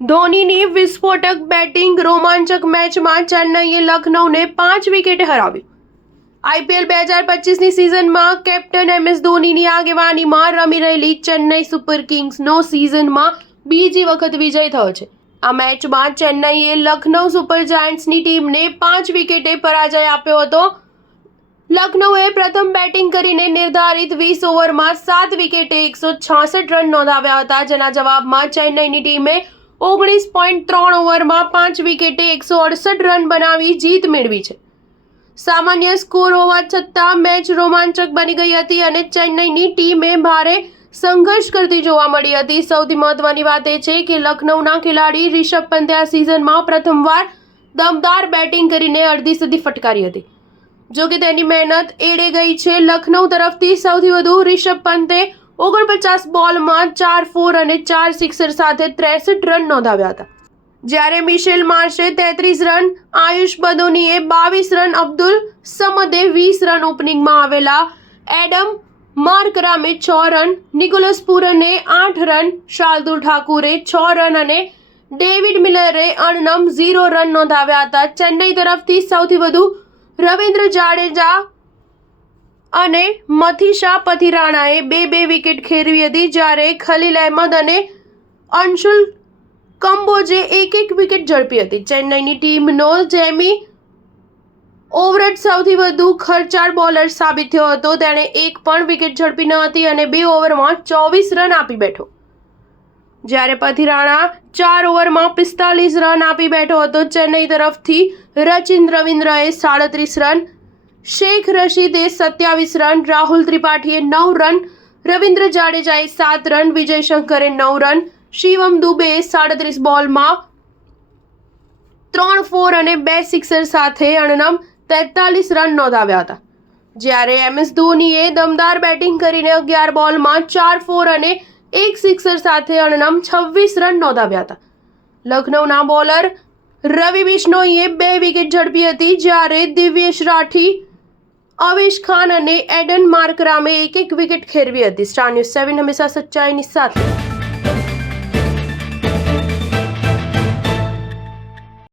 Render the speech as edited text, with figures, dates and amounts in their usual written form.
ધોનીની વિસ્ફોટક batting રોમાંચક મેચમાં ચેન્નઈએ લખનૌને 5 વિકેટે હરાવ્યું. આઈપીએલ 2025ની સિઝનમાં કેપ્ટન MS ધોનીની આગેવાનીમાં રમી રહેલી ચેન્નઈ સુપર કિંગ્સનો સિઝનમાં બીજી વખત વિજય થયો છે. આ મેચમાં ચેન્નઈએ લખનૌ સુપર જાયન્ટ્સની ટીમને 5 વિકેટે પરાજય આપ્યો હતો. લખનૌએ પ્રથમ બેટિંગ કરીને નિર્ધારિત 20 ઓવરમાં 7 વિકેટે 166 રન નોંધાવ્યા હતા, જેના જવાબમાં ચેન્નઈની ટીમે 19.3 ઓવરમાં 5 વિકેટે 168 રન બનાવી જીત મેળવી છે. સામાન્ય સ્કોર હોવા છતાં મેચ રોમાંચક બની ગઈ હતી અને ચેન્નઈની ટીમે ભારે સંઘર્ષ કરતી જોવા મળી હતી. સૌથી મહત્વની વાત એ છે કે લખનૌના ખેલાડી રિષભ પંતે આ સિઝનમાં પ્રથમવાર દમદાર બેટિંગ કરીને અડધી સદી ફટકારી હતી. જો કે તેની મહેનત એળે ગઈ છે. લખનૌ તરફથી સૌથી વધુ રિષભ પંતે 49 બોલમાં 4 4 અને 4 સિક્સર સાથે 63 રન નોંધાવ્યા હતા, જ્યારે મિશેલ માર્શે 33 રન, આયુષ બદોનીએ 22 રન, અબ્દુલ સમદે 20 રન, ઓપનિંગમાં આવેલા એડમ માર્કરામે 6 રન, નિકોલસ પૂરને 8 રન, શાર્દુલ ઠાકુરે 6 રન અને ડેવિડ મિલરે અણનમ 0 રન નોંધાવ્યા હતા. ચેન્નઈ તરફથી સૌથી વધુ રવિન્દ્ર જાડેજા અને મથીશા પથિરાણાએ 2 વિકેટ ખેરવી હતી, જ્યારે ખલીલ અહેમદ અને અંશુલ કંબોજે 1 વિકેટ ઝડપી હતી. ચેન્નઈની ટીમનો જેમી ઓવરેટ સૌથી વધુ ખર્ચાળ બોલર સાબિત થયો હતો. તેણે 1 પણ વિકેટ ઝડપી ન હતી અને 2 ઓવરમાં 24 રન આપી બેઠો, જ્યારે પથિરાણા 4 ઓવરમાં 45 રન આપી બેઠો હતો. ચેન્નઈ તરફથી રચિન રવિન્દ્રએ 37 રન, શેખ રશીદે 27 રન, રાહુલ ત્રિપાઠીએ 9 રન, રવિન્દ્ર જાડેજાએ 7 રન, વિજય શંકરે 9 રન, શિવમ દુબેએ 37 બોલમાં 3 4 અને 2 સિક્સર સાથે અણનમ 43 રન નોંધાવ્યા હતા, જ્યારે MS ધોનીએ દમદાર બેટિંગ કરીને 11 બોલમાં 4 4 અને 1 સિક્સર સાથે અણનમ 26 રન નોંધાવ્યા હતા. લખનૌના બોલર રવિ બિશ્નોઈએ 2 વિકેટ ઝડપી હતી, જ્યારે દિવ્યેશ રાઠી, અવેશ ખાન અને એડન માર્કરામે 1 વિકેટ ખેરવી હતી. સ્ટાર ન્યૂઝ 7 હંમેશા સચ્ચાઈની સાથે.